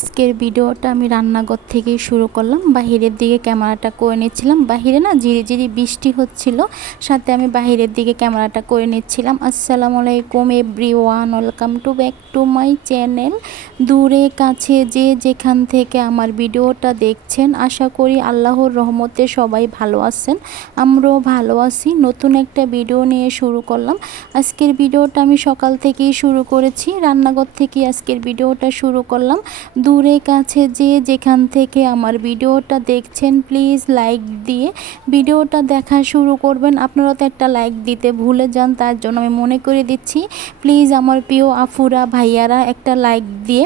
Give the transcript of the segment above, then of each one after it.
আজকের ভিডিওটা আমি রান্নাঘর থেকেই শুরু করলাম। বাহিরের দিকে ক্যামেরাটা করে নিচ্ছিলাম। বাহিরে না জিরি জিরি বৃষ্টি হচ্ছিল। সাথে আমি বাহিরের দিকে ক্যামেরাটা করে নিচ্ছিলাম। আসসালামু আলাইকুম everyone welcome to back to my channel. দূরে, কাছে যে যেখান থেকে আমার ভিডিওটা দেখছেন, আশা করি আল্লাহর রহমতে সবাই ভালো আছেন। আমরাও ভালো আছি। নতুন একটা ভিডিও নিয়ে শুরু করলাম। আজকের ভিডিওটা আমি সকাল থেকেই শুরু করেছি। রান্নাঘর থেকে আজকের ভিডিওটা শুরু করলাম। দূরে কাছে যে যেখান থেকে আমার ভিডিওটা দেখছেন প্লিজ লাইক দিয়ে ভিডিওটা দেখা শুরু করবেন। আপনারা তো একটা লাইক দিতে ভুলে যান, তার জন্য আমি মনে করে দিচ্ছি প্লিজ আমার প্রিয় আফুরা ভাইয়ারা একটা লাইক দিয়ে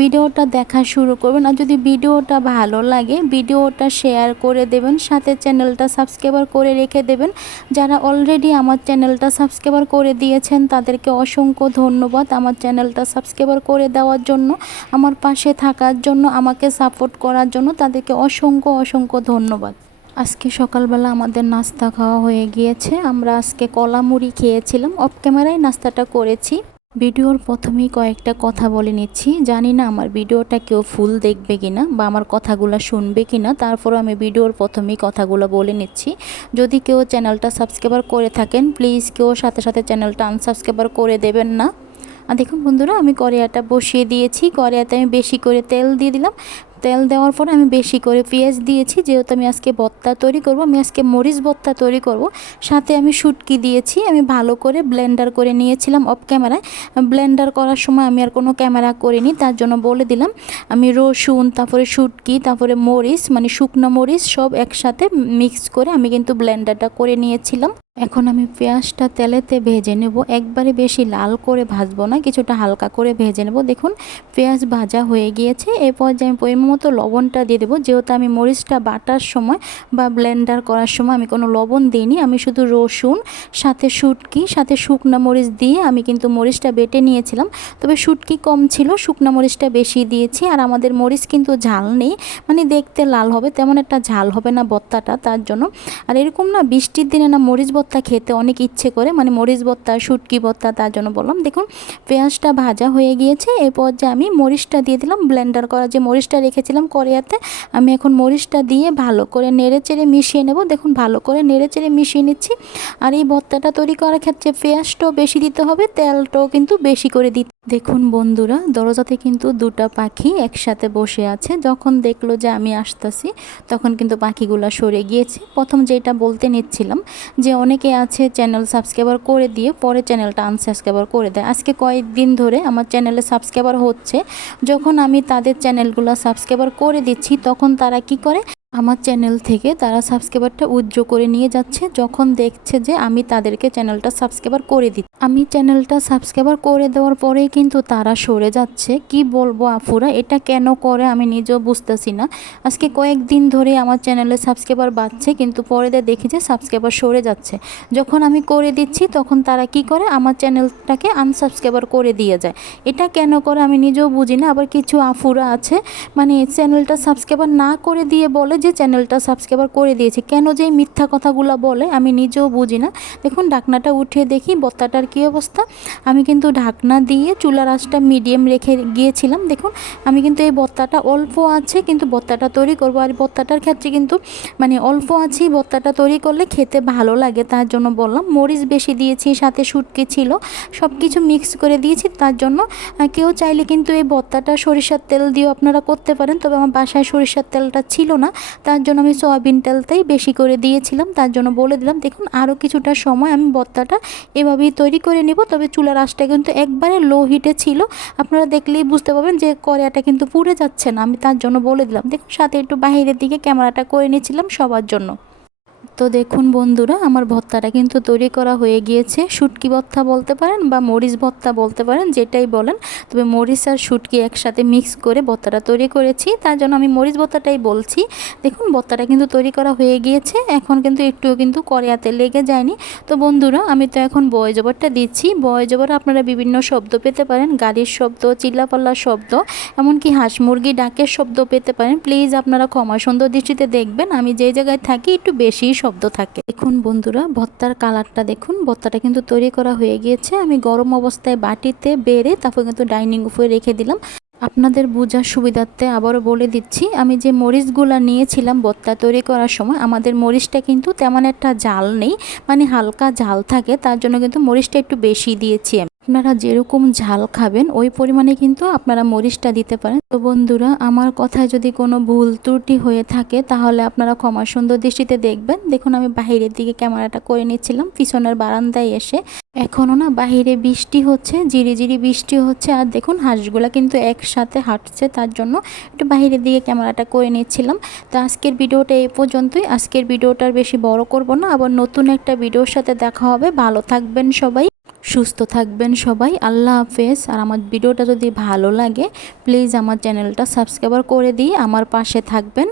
ভিডিওটা দেখা শুরু করবেন। আর যদি ভিডিওটা ভালো লাগে, ভিডিওটা শেয়ার করে দেবেন, সাথে চ্যানেলটা সাবস্ক্রাইবার করে রেখে দেবেন। যারা অলরেডি আমার চ্যানেলটা সাবস্ক্রাইবার করে দিয়েছেন, তাদেরকে অসংখ্য ধন্যবাদ আমার চ্যানেলটা সাবস্ক্রাইবার করে দেওয়ার জন্য, আমার পাশে থাকার জন্য, আমাকে সাপোর্ট করার জন্য। তাদেরকে অসংখ্য অসংখ্য ধন্যবাদ। আজকে সকালবেলা আমাদের নাস্তা খাওয়া হয়ে গিয়েছে। আমরা আজকে কলা মুড়ি খেয়েছিলাম। অফ ক্যামেরায় নাস্তাটা করেছি। ভিডিওর প্রথমেই কয়েকটা কথা বলে নিচ্ছি। জানি না আমার ভিডিওটা কেউ ফুল দেখবে কি না বা আমার কথাগুলো শুনবে কি না তারপরও আমি ভিডিওর প্রথমেই কথাগুলো বলে নিচ্ছি। যদি কেউ চ্যানেলটা সাবস্ক্রাইবার করে থাকেন, প্লিজ কেউ সাথে সাথে চ্যানেলটা আনসাবস্ক্রাইবার করে দেবেন না। আর দেখুন বন্ধুরা, আমি করিয়াটা বসিয়ে দিয়েছি। করিয়াতে আমি বেশি করে তেল দিয়ে দিলাম। তেল দেওয়ার পর আমি বেশি করে পেঁয়াজ দিয়েছি, যেহেতু আমি আজকে ভর্তা তৈরি করব, আমি আজকে মরিচ ভর্তা তৈরি করব। সাথে আমি শুটকি দিয়েছি, আমি ভালো করে ব্লেন্ডার করে নিয়েছিলাম অফ ক্যামেরায়। ব্লেন্ডার করার সময় আমি আর কোনো ক্যামেরা করিনি, তার জন্য বলে দিলাম। আমি রসুন, তারপরে শুটকি, তারপরে মরিচ মানে শুকনো মরিচ সব একসাথে মিক্স করে আমি কিন্তু ব্লেন্ডারটা করে নিয়েছিলাম। এখন আমি পেঁয়াজটা তেলেতে ভেজে নেব। একবারে বেশি লাল করে ভাজবো না, কিছুটা হালকা করে ভেজে নেব। দেখুন, পেঁয়াজ ভাজা হয়ে গিয়েছে। এরপর যে আমি পরিমাণ মতো লবণটা দিয়ে দেবো। যেহেতু আমি মরিচটা বাটার সময় বা ব্লেন্ডার করার সময় আমি কোনো লবণ দিইনি, আমি শুধু রসুন, সাথে শুটকি, সাথে শুকনো মরিচ দিয়ে আমি কিন্তু মরিচটা বেটে নিয়েছিলাম। তবে শুটকি কম ছিল, শুকনো মরিচটা বেশি দিয়েছি আর আমাদের মরিচ কিন্তু ঝাল নেই মানে দেখতে লাল হবে, তেমন একটা ঝাল হবে না বত্তাটা তার জন্য। আর এরকম না, বৃষ্টির দিনে না মরিচ বত্তা খেতে অনেক ইচ্ছে করে মানে মরিচ বত্তা, শুটকি বত্তা তার জন্য বললাম। দেখুন, পেঁয়াজটা ভাজা হয়ে গিয়েছে, এরপর যে আমি মরিচটা দিয়ে দিলাম ব্লেন্ডার করা যে মরিচটা রেখেছিলাম কড়াইয়াতে আমি এখন মরিচটা দিয়ে ভালো করে নেড়ে চেড়ে মিশিয়ে নেব। দেখুন, ভালো করে নেড়ে চেড়ে মিশিয়ে নিচ্ছি। আর এই ভর্তাটা তৈরি করার ক্ষেত্রে পেঁয়াজটাও বেশি দিতে হবে, তেলটাও কিন্তু বেশি করে দিতে দেখুন বন্ধুরা, দরজাতে কিন্তু দুটা পাখি একসাথে বসে আছে। যখন দেখল যে আমি আসতেছি, তখন কিন্তু পাখিগুলো সরে গিয়েছে। প্রথম যেটা বলতে নিচ্ছিলাম যে অনেকে আছে চ্যানেল সাবস্ক্রাইবার করে দিয়ে পরে চ্যানেলটা আনসাবস্ক্রাইবার করে দেয়। আজকে কয়েকদিন ধরে আমার চ্যানেলে সাবস্ক্রাইবার হচ্ছে। যখন আমি তাদের চ্যানেলগুলো সাবস্ক্রাইবার করে দিচ্ছি তখন তারা কি করে? আমার চ্যানেল থেকে তারা সাবস্ক্রাইবারটা উজ্জ্ব করে নিয়ে যাচ্ছে, যখন দেখছে যে আমি তাদেরকে চ্যানেলটা সাবস্ক্রাইবার করে দিই আমি চ্যানেলটা সাবস্ক্রাইবার করে দেওয়ার পরেই কিন্তু তারা সরে যাচ্ছে। কি বলব আফুরা, এটা কেন করে আমি নিজেও বুঝতেছি না। আজকে কয়েকদিন ধরে আমার চ্যানেলে সাবস্ক্রাইবার বাড়ছে, কিন্তু পরে দেখি যে সাবস্ক্রাইবার সরে যাচ্ছে। যখন আমি করে দিচ্ছি, তখন তারা কি করে? আমার চ্যানেলটাকে আনসাবস্ক্রাইবার করে দিয়ে যায়। এটা কেন করে আমি নিজেও বুঝি না, আবার কিছু আফুরা আছে মানে চ্যানেলটা সাবস্ক্রাইবার না করে দিয়ে বলে যে চ্যানেলটা সাবস্ক্রাইবার করে দিয়েছি, কেন যে মিথ্যা কথাগুলো বলে আমি নিজেও বুঝি না। দেখুন, ঢাকনাটা উঠিয়ে দেখি বত্তাটার কী অবস্থা। আমি কিন্তু ঢাকনা দিয়ে চুলার আঁচটা মিডিয়াম রেখে গিয়েছিলাম। দেখুন, আমি কিন্তু এই বত্তাটা অল্প আছে, কিন্তু বত্তাটা তৈরি করব। আর বত্তাটার ক্ষেত্রে কিন্তু মানে অল্প আছেই বত্তাটা তৈরি করলে খেতে ভালো লাগে, তার জন্য বললাম। মরিচ বেশি দিয়েছি, সাথে শুটকি ছিল সব কিছু মিক্স করে দিয়েছি, তার জন্য কেউ চাইলে কিন্তু এই বত্তাটা সরিষার তেল দিয়েও আপনারা করতে পারেন। তবে আমার বাসায় সরিষার তেলটা ছিল না। তার জন্য আমি সয়াবিন তেলটাই বেশি করে দিয়েছিলাম, তার জন্য বলে দিলাম, দেখুন আরও কিছুটা সময় আমি বত্তাটা এভাবেই তৈরি করে নেব। তবে চুলার আঁচটা কিন্তু একবারে লো হিটে ছিল। আপনারা দেখলেই বুঝতে পারবেন যে কড়াইটা কিন্তু পুড়ে যাচ্ছে না। আমি তার জন্য বলে দিলাম, দেখুন, সাথে একটু বাহিরের দিকে ক্যামেরাটা করে নিয়েছিলাম সবার জন্য। তো দেখুন বন্ধুরা, আমার ভর্তাটা কিন্তু তৈরি করা হয়ে গিয়েছে। শুটকি ভর্তা বলতে পারেন বা মরিচ ভর্তা বলতে পারেন, যেটাই বলেন। তবে মরিচ আর শুটকি একসাথে মিক্স করে ভর্তাটা তৈরি করেছি। তার জন্য আমি মরিচ ভর্তাটাই বলছি। দেখুন ভর্তাটা কিন্তু তৈরি করা হয়ে গিয়েছে। এখন কিন্তু একটুও কিন্তু করিয়াতে লেগে যায়নি। তো বন্ধুরা, আমি তো এখন বয় জবরটা দিচ্ছি। বয় জবর আপনারা বিভিন্ন শব্দ পেতে পারেন। গাড়ির শব্দ, চিল্লাপাল্লার শব্দ, এমনকি হাঁস মুরগি ডাকের শব্দ পেতে পারেন। প্লিজ আপনারা ক্ষমা সুন্দর দৃষ্টিতে দেখবেন। আমি যে জায়গায় থাকি, একটু বেশি শব্দ থাকে। দেখুন বন্ধুরা, ভর্তার কালারটা দেখুন। ভর্তাটা কিন্তু তৈরি করা হয়ে গিয়েছে। আমি গরম অবস্থায় বাটিতে বেড়ে তারপর কিন্তু ডাইনিং উপরে রেখে দিলাম। আপনাদের বোঝার সুবিধার্থে আবারও বলে দিচ্ছি, আমি যে মরিচগুলো নিয়েছিলাম বত্তা তৈরি করার সময়, আমাদের মরিচটা কিন্তু তেমন একটা জাল নেই মানে হালকা জাল থাকে, তার জন্য কিন্তু মরিচটা একটু বেশি দিয়েছি আমি। আপনারা যেরকম ঝাল খাবেন, ওই পরিমাণে কিন্তু আপনারা মরিচটা দিতে পারেন। তো বন্ধুরা, আমার কথায় যদি কোনো ভুল ত্রুটি হয়ে থাকে, তাহলে আপনারা ক্ষমা সুন্দর দৃষ্টিতে দেখবেন। দেখুন, আমি বাহিরের দিকে ক্যামেরাটা করে নিচ্ছিলাম, পিছনের বারান্দায় এসে। এখনও না, বাহিরে বৃষ্টি হচ্ছে জিরি জিরি বৃষ্টি হচ্ছে, আর দেখুন, হাঁসগুলা কিন্তু একসাথে হাঁটছে, তার জন্য একটু বাহিরের দিকে ক্যামেরাটা করে নিচ্ছিলাম। তো আজকের ভিডিওটা এই পর্যন্তই। আজকের ভিডিওটার বেশি বড় করব না, আবার নতুন একটা ভিডিওর সাথে দেখা হবে। ভালো থাকবেন সবাই। সুস্থ থাকবেন সবাই। আল্লাহ হাফেজ। আর আমার ভিডিওটা যদি ভালো লাগে প্লিজ আমার চ্যানেলটা সাবস্ক্রাইবার করে দিয়ে আমার পাশে থাকবেন।